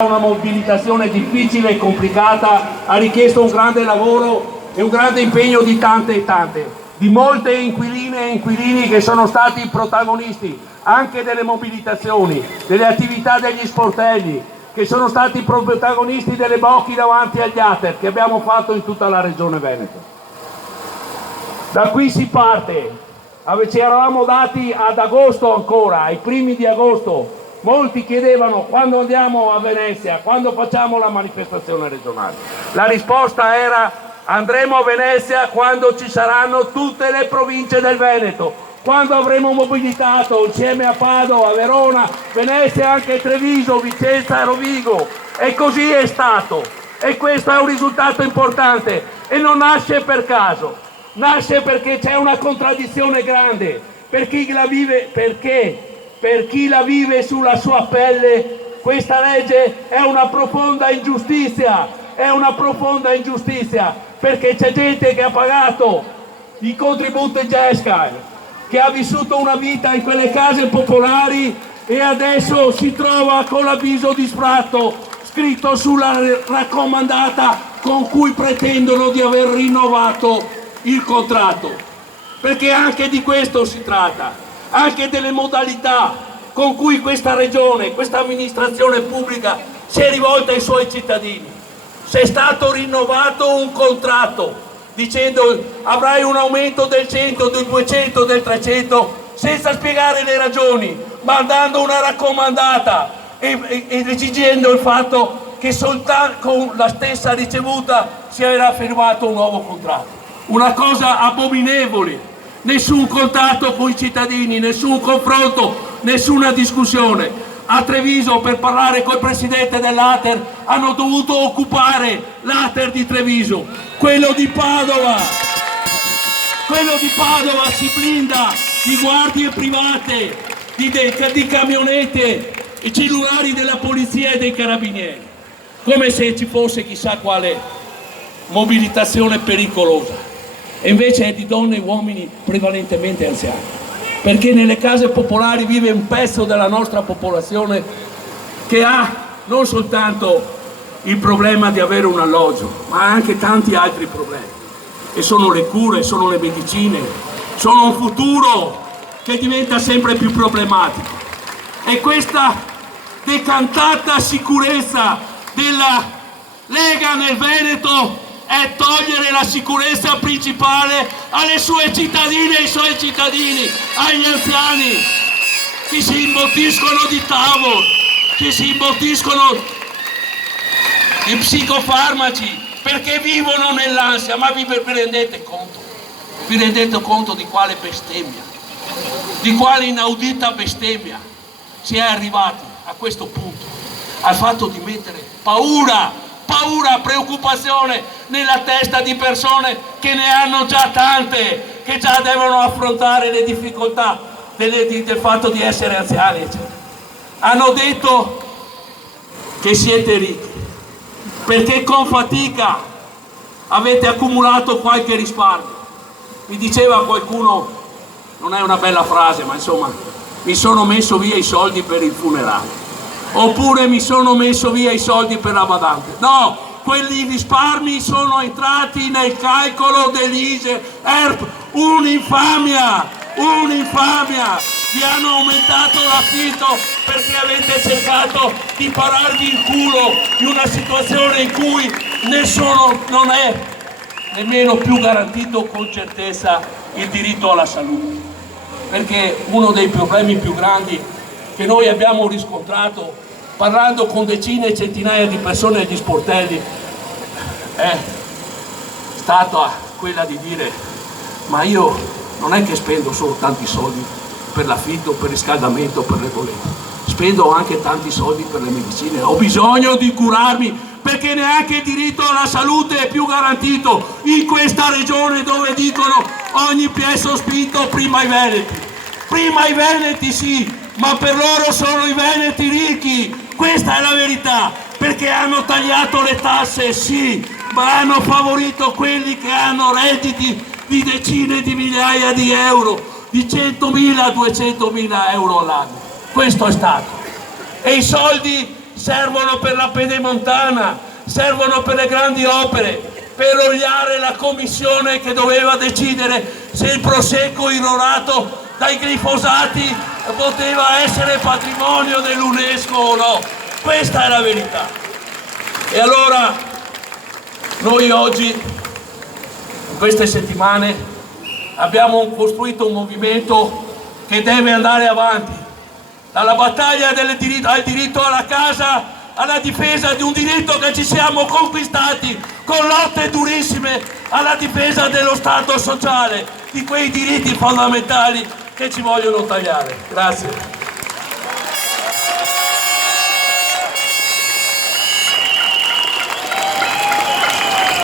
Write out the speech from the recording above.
Una mobilitazione difficile e complicata, ha richiesto un grande lavoro e un grande impegno di tante e tante, di molte inquiline e inquilini che sono stati protagonisti anche delle mobilitazioni, delle attività degli sportelli, che sono stati protagonisti delle bocchi davanti agli ATER che abbiamo fatto in tutta la regione Veneto. Da qui si parte, ci eravamo dati ad agosto ancora, ai primi di agosto. Molti chiedevano quando andiamo a Venezia, quando facciamo la manifestazione regionale. La risposta era: andremo a Venezia quando ci saranno tutte le province del Veneto, quando avremo mobilitato insieme a Padova, Verona, Venezia e anche Treviso, Vicenza e Rovigo. E così è stato. E questo è un risultato importante e non nasce per caso, nasce perché c'è una contraddizione grande per chi la vive, per chi la vive sulla sua pelle. Questa legge è una profonda ingiustizia, perché c'è gente che ha pagato i contributi GESCAL, che ha vissuto una vita in quelle case popolari e adesso si trova con l'avviso di sfratto scritto sulla raccomandata con cui pretendono di aver rinnovato il contratto. Perché anche di questo si tratta. Anche delle modalità con cui questa regione, questa amministrazione pubblica si è rivolta ai suoi cittadini. Se è stato rinnovato un contratto dicendo avrai un aumento del 100, del 200, del 300, senza spiegare le ragioni, mandando una raccomandata e esigendo il fatto che soltanto con la stessa ricevuta si era firmato un nuovo contratto. Una cosa abominevole. Nessun contatto con i cittadini, nessun confronto, nessuna discussione. A Treviso, per parlare col presidente dell'ATER, hanno dovuto occupare l'ATER di Treviso. Quello di Padova si blinda di guardie private, di camionette e cellulari della polizia e dei carabinieri, come se ci fosse chissà quale mobilitazione pericolosa. E invece è di donne e uomini prevalentemente anziani, perché nelle case popolari vive un pezzo della nostra popolazione che ha non soltanto il problema di avere un alloggio, ma anche tanti altri problemi, e sono le cure, sono le medicine, sono un futuro che diventa sempre più problematico. E questa decantata sicurezza della Lega nel Veneto è togliere la sicurezza principale alle sue cittadine e ai suoi cittadini, agli anziani che si imbottiscono di Tavor, che si imbottiscono di psicofarmaci perché vivono nell'ansia. Ma vi rendete conto? Vi rendete conto di quale bestemmia, di quale inaudita bestemmia si è arrivati a questo punto, al fatto di mettere paura, preoccupazione nella testa di persone che ne hanno già tante, che già devono affrontare le difficoltà del fatto di essere anziani, eccetera. Hanno detto che siete ricchi perché con fatica avete accumulato qualche risparmio. Mi diceva qualcuno, non è una bella frase, ma insomma, mi sono messo via i soldi per il funerale, oppure mi sono messo via i soldi per la badante. No, quelli risparmi sono entrati nel calcolo dell'ISEE, ERP, un'infamia, vi hanno aumentato l'affitto perché avete cercato di pararvi il culo in una situazione in cui non è nemmeno più garantito con certezza il diritto alla salute. Perché uno dei problemi più grandi che noi abbiamo riscontrato parlando con decine e centinaia di persone agli sportelli è stata quella di dire: ma io non è che spendo solo tanti soldi per l'affitto, per il riscaldamento, per le bollette, spendo anche tanti soldi per le medicine, ho bisogno di curarmi, perché neanche il diritto alla salute è più garantito in questa regione, dove dicono ogni piè sospinto prima i veneti sì, ma per loro sono i veneti ricchi. Questa è la verità, perché hanno tagliato le tasse, sì, ma hanno favorito quelli che hanno redditi di decine di migliaia di euro, di 100.000 a 200.000 euro all'anno. Questo è stato. E i soldi servono per la pedemontana, servono per le grandi opere, per oliare la commissione che doveva decidere se il prosecco irrorato dai glifosati poteva essere patrimonio dell'UNESCO o no. Questa è la verità. E allora noi oggi, in queste settimane, abbiamo costruito un movimento che deve andare avanti, dalla battaglia al diritto alla casa, alla difesa di un diritto che ci siamo conquistati con lotte durissime, alla difesa dello Stato sociale, di quei diritti fondamentali che ci vogliono tagliare. Grazie.